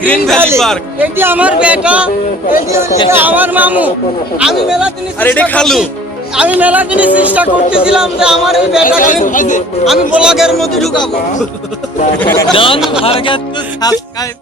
Green valley park. এটি আমার বেটা, এটি হচ্ছে আমার মামু। আমি মেলা দিন আর এটা খালু। আমি মেলা দিন চেষ্টা করতেছিলাম যে আমার এই বেটাকে আমি ব্লগের মধ্যে ঢুকাবো। Don't forget to subscribe.